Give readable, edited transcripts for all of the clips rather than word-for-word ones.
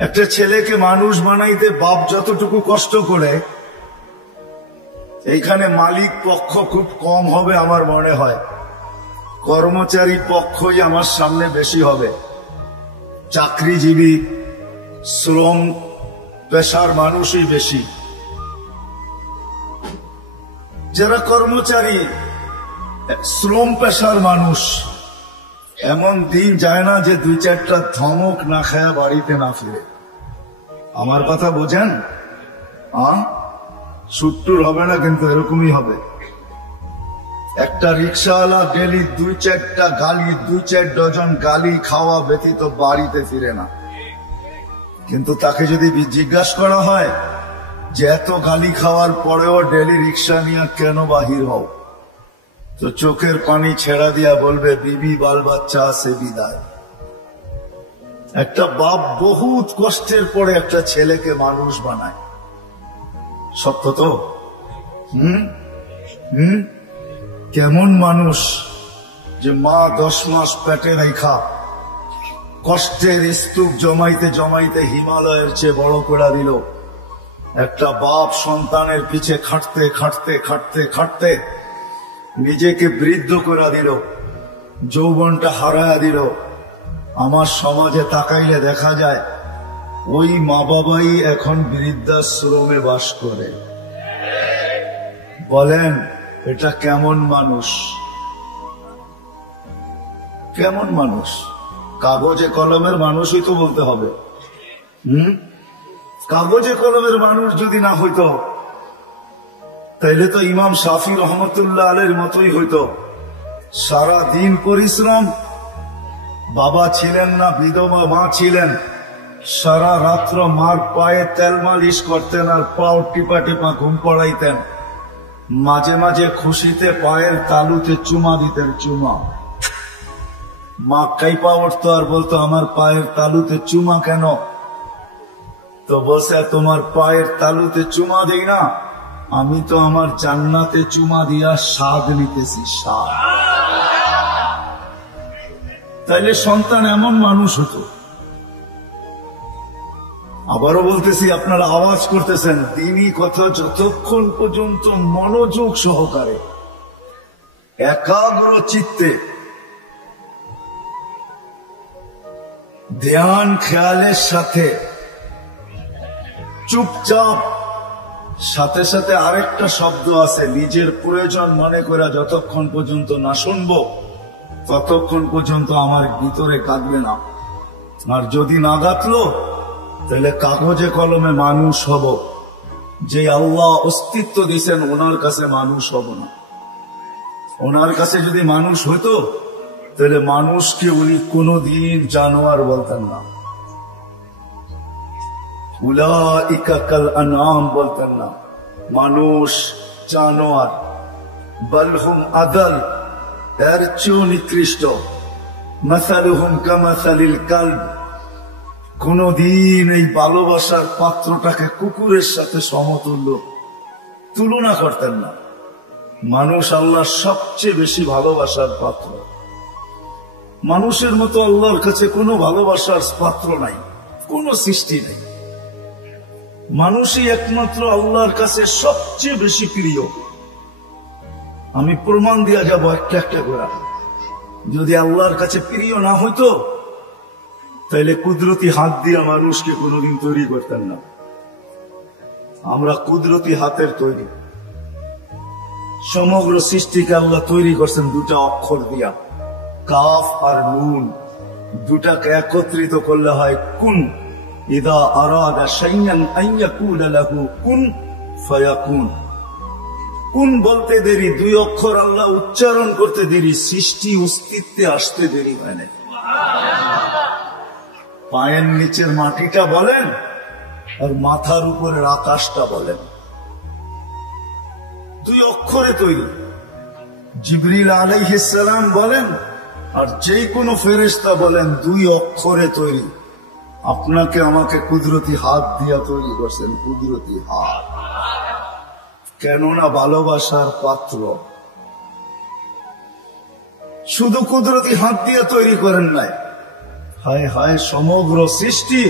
একটা ছেলেকে মানুষ বানাইতে বাপ যতটুকু কষ্ট করে, এইখানে মালিক পক্ষ খুব কম হবে আমার মনে হয়, কর্মচারী পক্ষই আমার সামনে বেশি হবে। চাকরিজীবী শ্রম পেশার মানুষই বেশি। যারা কর্মচারী শ্রম পেশার মানুষ, এমন দিন যায় না যে দুই চারটা ধমক না খায়া বাড়িতে না ফিরে। আমার কথা বোঝেন? সুট্টুর হবে না, কিন্তু এরকমই হবে। একটা রিক্সাওয়ালা ডেলি দুই চারটা গালি, দুই চার ডজন গালি খাওয়া ব্যতীত বাড়িতে ফিরে না। কিন্তু তাকে যদি জিজ্ঞাসা করা হয় যে এত গালি খাওয়ার পরেও ডেলি রিক্সা নিয়ে কেন বাহির হও, তো চোখের পানি ছেড়া দিয়া বলবে বিবি বাল বাচ্চা আছে বিদায়। একটা বাপ বহুত কষ্টের পরে একটা ছেলেকে মানুষ বানায়, সত্য তো? কেমন মানুষ যে মা 10 মাস পেটে রেখা কষ্টের স্তূপ জমাইতে জমাইতে হিমালয়ের চেয়ে বড় করে দিল। একটা বাপ সন্তানের পিছে খাটতে খাটতে খাটতে খাটতে নিজেকে বৃদ্ধ করে দিল, যৌবনটা হারায়া দিল। আমার সমাজে তাকাইলে দেখা যায় ওই মা বাবাই এখন বৃদ্ধাশ্রমে বাস করে। বলেন এটা কেমন মানুষ? কেমন মানুষ? কাগজে কলমের মানুষই তো বলতে হবে। কাগজে কলমের মানুষ যদি না হইতো তাইলে তো ইমাম শাফি রহমতুল্লাহ আলাইহির মতোই হইতো। সারা দিন পরিশ্রম, বাবা ছিলেন না, বিধবা মা ছিলেন, সারা রাত্র মার পায়ে তেল মালিশ করতেন আর পাও টিপা টিপা ঘুম পড়াইতেন। মাঝে মাঝে খুশিতে পায়ের তালুতে চুমা দিতেন, চুমা। মা কাইপা উঠতো আর বলতো আমার পায়ের তালুতে চুমা কেন? তো বলছে তোমার পায়ের তালুতে চুমা দেই না, আমি তো আমার জান্নাতে চুমা দিয়া স্বাদ নিতেছি, স্বাদ। তাইলে সন্তান এমন মানুষ হতো। আবারও বলতেছি, আপনারা আওয়াজ করতেছেন, দিনই কথা যতক্ষণ পর্যন্ত মনোযোগ সহকারে একাগ্র চিত্তে ধ্যান খেয়ালের সাথে চুপচাপ, সাথে সাথে আরেকটা শব্দ আছে, নিজের প্রয়োজন মনে করে যতক্ষণ পর্যন্ত না শুনবো ততক্ষণ পর্যন্ত আমার ভিতরে কাঁদবে না। আর যদি না গাঁথলো তাহলে কাগজে কলমে মানুষ হব, যে আল্লাহ অস্তিত্ব দিয়েছেন ওনার কাছে মানুষ হব না। ওনার কাছে যদি মানুষ হইতো তাহলে মানুষকে উনি কোনদিন জানোয়ার বলতেন না, উলাইকা কাল আনআম বলতেন না। মানুষ জানোয়ার, বালহুম আদাল, এর চেয়েও নিকৃষ্ট। মাসালুহুম কামাসালিল কালব, কোনদিন এই ভালোবাসার পাত্রটাকে কুকুরের সাথে সমতুল্য তুলনা করতেন না। মানুষ আল্লাহর সবচেয়ে বেশি ভালোবাসার পাত্র। মানুষের মতো আল্লাহর কাছে কোনো ভালোবাসার পাত্র নাই, কোন সৃষ্টি নেই। মানুষই একমাত্র আল্লাহর কাছে সবচেয়ে বেশি প্রিয়। আমি প্রমাণ দিয়া যাব একটা একটা করে। যদি আল্লাহর কাছে প্রিয় না হইতো তাহলে কুদরতি হাত দিয়ে মানুষকে কোনোদিন তৈরি করতেন না। আমরা কুদরতি হাতের তৈরি। সমগ্র সৃষ্টিকে আল্লাহ তৈরি করছেন দুটা অক্ষর দিয়া, কাফ আর নুন। দুটাকে একত্রিত করলে হয় কুন। ইদা আরাদা শাইআন আন ইয়াকুলা লাহু কুন ফায়াকুন। কুন বলতে দেরি, দুই অক্ষর আল্লাহ উচ্চারণ করতে দেরি, সৃষ্টি অস্তিত্বে আসতে দেরি হয় না। পায়ের নিচের মাটিটা বলেন আর মাথার উপরের আকাশটা বলেন, দুই অক্ষরে তৈরি। জিবরিল আলাইহিস সালাম বলেন আর যে কোনো ফেরেশতা বলেন, দুই অক্ষরে তৈরি। আপনাকে আমাকে কুদরতি হাত দিয়া তৈরি করছেন, কুদরতি হাত। কেননা ভালোবাসার পাত্র। শুধু কুদরতি হাত দিয়ে তৈরি করেন নাই, হায় হায় সমগ্র সৃষ্টি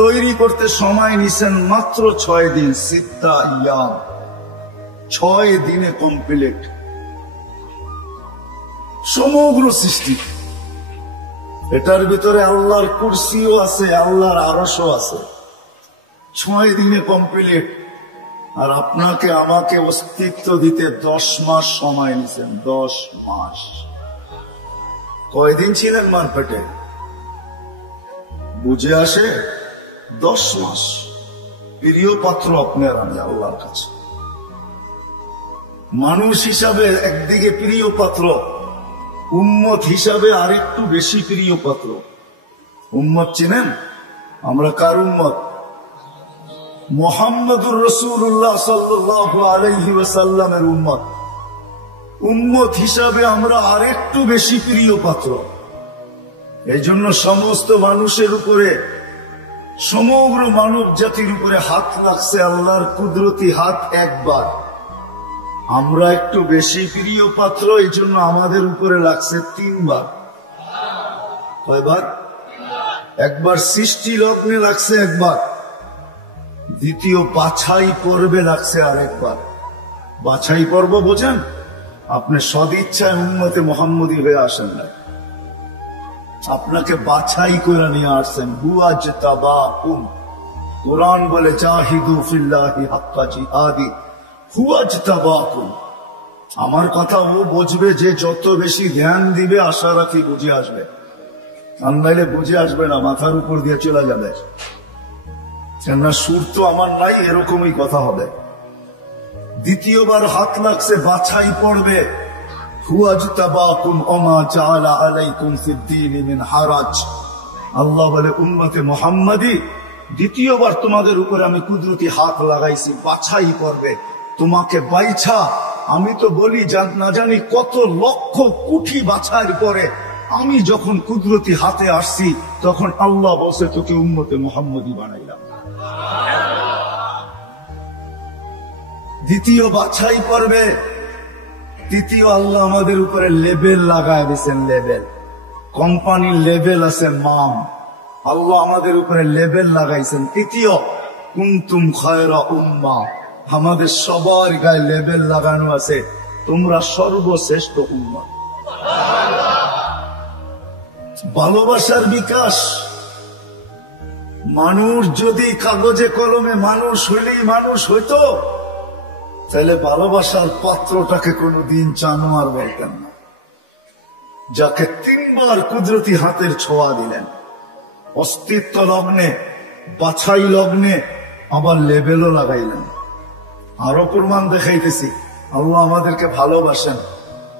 তৈরি করতে সময় নিছেন মাত্র 6 দিন। 6 আইয়াম, 6 দিনে কমপ্লিট সমগ্র সৃষ্টি। এটার ভিতরে আল্লাহর কুরসিও আছে, আল্লাহর আরশও আছে। 6 দিনে কমপ্লিট। আর আপনাকে আমাকে অস্তিত্ব দিতে 10 মাস সময় নিছেন। 10 মাস। কয়দিন ছিলেন মার পেটে? বুঝে আসে? 10 মাস। প্রিয় পাত্র আপনার আমি আল্লাহর কাছে। মানুষ হিসাবে একদিকে প্রিয় পাত্র, উম্মত হিসাবে আরেকটু বেশি প্রিয় পাত্র। উম্মত চিনেন? আমরা কার উম্মত? মুহাম্মদুর রাসূলুল্লাহ সাল্লাল্লাহু আলাইহি ওয়াসাল্লামের উম্মত। উম্মত হিসাবে আমরা আরেকটু বেশি প্রিয় পাত্র। এই জন্য সমস্ত মানুষের উপরে, সমগ্র মানব জাতির উপরে হাত লাগছে আল্লাহর কুদরতি হাত একবার। আমরা একটু বেশি প্রিয় পাত্র, এই জন্য আমাদের উপরে লাগছে 3 বার। কয়বার? একবার সৃষ্টি লগ্নে লাগছে একবার, দ্বিতীয় বাছাই পর্বে লাগছে আরেকবার। বাছাই পর্ব বোঝেন? আপনি সদিচ্ছায় উম্মতে মুহাম্মদী হয়ে আসেন না, আপনাকে বাছাই করে নিয়ে আসছেন। হুয়াজতাবাকুম, কোরআন বলে জাহিদু ফিল্লাহি হাক্কা জিহাদি। হুয়াজতাবাকুম, আমার কথা ও বুঝবে যে যত বেশি ধ্যান দিবে, আশা রাখি বুঝে আসবে। আর নাইলে বুঝে আসবে না, মাথার উপর দিয়ে চলে যাবে। কেননা সুর তো আমার নাই, এরকমই কথা হবে। দ্বিতীয়বার হাত লাগছে বাছাই পড়বে। হুয়াজতাবাকুম ওমা জাআলা আলাইকুম ফিদ্দীনি মিন হারাজ। আল্লাহ বলে উম্মতে মুহাম্মাদি, দ্বিতীয়বার তোমাদের উপরে আমি কুদরতি হাত লাগাইছি, বাছাই পড়বে। তোমাকে বাইছা, আমি তো বলি না জানি কত লক্ষ কোটি বাছাইয়ের পরে আমি যখন কুদরতি হাতে আসছি, তখন আল্লাহ বলছে তোকে উম্মতে মুহাম্মাদি বানাইলাম। দ্বিতীয় বাছাই পড়বে, তৃতীয় আল্লাহ আমাদের উপরে লেবেল লাগায় দিয়েছেন। লেবেল, কোম্পানির লেবেল আছে মাম, আল্লাহ আমাদের উপরে লেবেল লাগাইছেন। তৃতীয় কুনতুম খায়রা উম্মাহ, আমাদের সবার গায়ে লেবেল লাগানো আছে, তোমরা সর্বশ্রেষ্ঠ উম্মাহ। ভালোবাসার বিকাশ। মানুষ যদি কাগজে কলমে মানুষ হইলেই মানুষ হইতো, তাহলে ভালোবাসার পাত্রটাকে কোনদিন জানোয়ার বলতেন না, যাকে 3 বার কুদরতি হাতের ছোঁয়া দিলেন। অস্তিত্ব লগ্নে, বাছাই লগ্নে, আবার লেবেলও লাগাইলেন। আরো প্রমাণ দেখাইতেছি আল্লাহ আমাদেরকে ভালোবাসেন।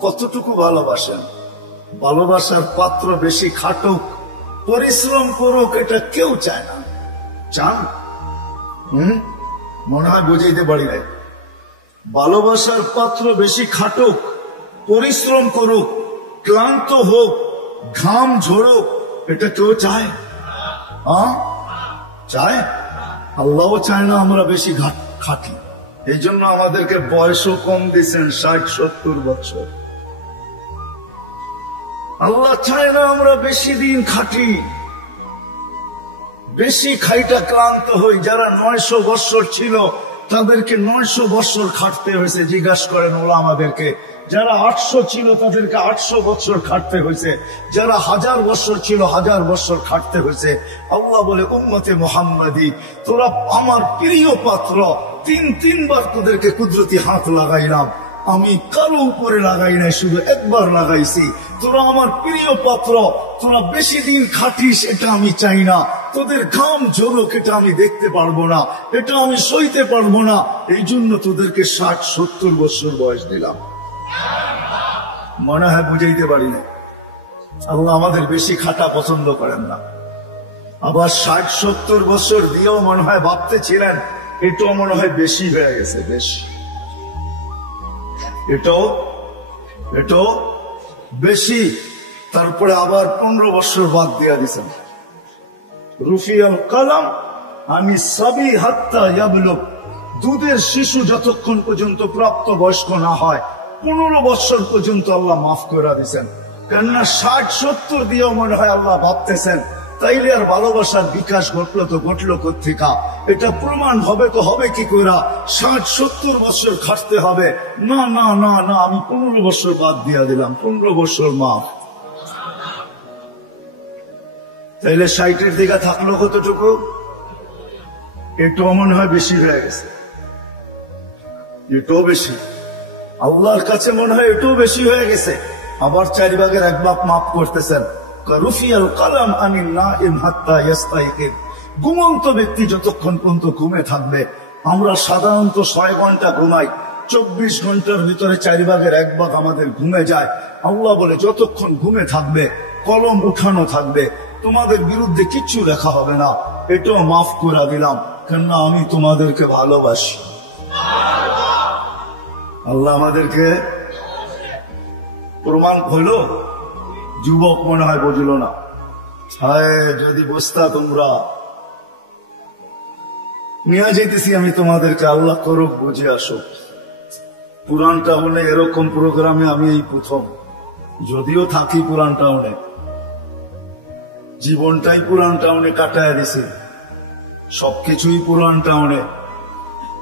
কতটুকু ভালোবাসেন? ভালোবাসার পাত্র বেশি খাটুক, পরিশ্রম করুক, এটা কেউ চায় না। চান? মনে হয় বুঝাইতে পারি নাই। ভালোবাসার পাত্র বেশি খাটুক, পরিশ্রম করুক, ক্লান্ত হোক, ঘাম ঝরুক, এটা কেউ চায়? চায়? আল্লাহও চায় না আমরা বেশি খাটি। এই জন্য আমাদেরকে বয়সও কম দিচ্ছেন, 60-70 বছর। আল্লাহ চায় না আমরা বেশি দিন খাটি, বেশি খাইটা ক্লান্ত হই। যারা 900 বছর ছিল তাদেরকে 900 বছর খাটতে হয়েছে। জিজ্ঞাসা করেন ওলামাদেরকে। যারা 800 ছিল তাদেরকে 800 বছর খাটতে হয়েছে। যারা 1000 বছর ছিল 1000 বছর খাটতে হয়েছে। আল্লাহ বলে উম্মতে মুহাম্মাদি, তোরা আমার প্রিয় পাত্র, 3 বার তোদেরকে কুদরতি হাত লাগাইলাম। আমি কারো উপরে লাগাই নাই, শুধু একবার লাগাইছি। তোরা আমার প্রিয় পাত্র, তোরা বেশি দিন খাটিস এটা আমি চাই না। তোদের ঘাম ঝরুক এটা আমি দেখতে পারবো না, এটা আমি সইতে পারবো না। এই জন্য তোদেরকে 60-70 বছর বয়স দিলাম। মনে হয় বুঝাইতে পারি না। আল্লাহ আমাদের বেশি খাটা পছন্দ করেন না। আবার 60-70 বছর দিয়েও মনে হয় ভাবতে ছিলেন এটাও মনে হয় বেশি হয়ে গেছে। বেশি, এটাও বেশি। তারপরে আবার 15 বছর বাদ দিয়া দিছেন। রুফিয়াল কালাম আমি সাবি হাত্তা ইয়াবলুগ, দুধের শিশু যতক্ষণ পর্যন্ত প্রাপ্ত বয়স্ক না হয় 15 বছর পর্যন্ত আল্লাহ মাফ করে দিচ্ছেন। কেননা 60-70 দিয়েও মনে হয় আল্লাহ ভাবতেছেন তাইলে আর ভালোবাসার বিকাশ ঘটলো তো ঘটলো কোত্থেকা? এটা প্রমাণ হবে তো হবে কি করে? 60-70 বছর খাটতে হবে? না না না না, আমি 15 বছর বাদ দিয়া দিলাম, 15 বছর মাফ। তাইলে 60-এর দিকে থাকলো কতটুকু? এটাও মনে হয় বেশি হয়ে গেছে, এটাও বেশি। আল্লাহর কাছে মনে হয় এটাও বেশি হয়ে গেছে। আবার 4 ভাগের 1 ভাগ মাফ করতেছেন। রুফিয়াল কালাম আনিন নাইম হাত্তা ইয়াস্তাইকিন। ঘুমন্ত ব্যক্তি যতক্ষণ পর্যন্ত ঘুমে থাকবে, আমরা সাধারণত 6 ঘন্টা ঘুমাই, 24 ঘন্টার ভিতরে 4 ভাগের 1 ভাগ আমাদের ঘুমে যায়। আল্লাহ বলে যতক্ষণ ঘুমে থাকবে কলম উঠানো থাকবে, তোমাদের বিরুদ্ধে কিচ্ছু লেখা হবে না, এটাও মাফ করে দিলাম, কেননা আমি তোমাদেরকে ভালোবাসি। আল্লাহ আমাদেরকে প্রমাণ হইল। যুবক মনে হয় বুঝল না। হায় যদি বুঝতা তোমরা। নিয়ে যেতেছি আমি তোমাদেরকে, আল্লাহ করুক বুঝে আসো। পুরান টাউনে এরকম প্রোগ্রামে আমি এই প্রথম, যদিও থাকি পুরান টাউনে, জীবনটাই পুরান টাউনে কাটায় দিছি, সবকিছুই পুরান টাউনে।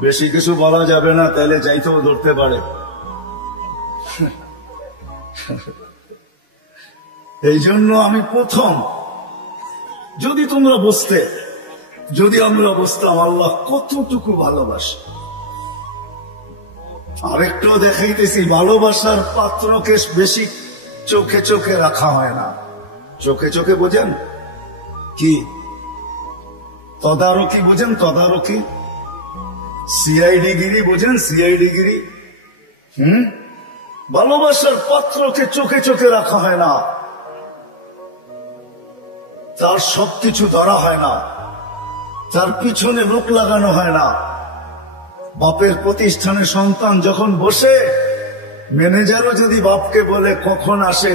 বেশি কিছু বলা যাবে না, তাইলে যাইতেও ধরতে পারে। এই জন্য আমি প্রথম। যদি তোমরা বুঝতে, যদি আমরা বুঝতাম আল্লাহ কতটুকু ভালোবাসে। আরেকটু দেখাইতেছি, ভালোবাসার পাত্রকে বেশি চোখে চোখে রাখা হয় না। চোখে চোখে বোঝেন কি? তদারকি বোঝেন? তদারকি, সিআইডি গিরি বোঝেন? সিআইডি গিরি। ভালোবাসার পাত্রকে চোখে চোখে রাখা হয় না, তার সবকিছু ধরা হয় না, তার পিছনে লোক লাগানো হয় না। বাপের প্রতিষ্ঠানে সন্তান যখন বসে, ম্যানেজারও যদি বাপকে বলে কখন আসে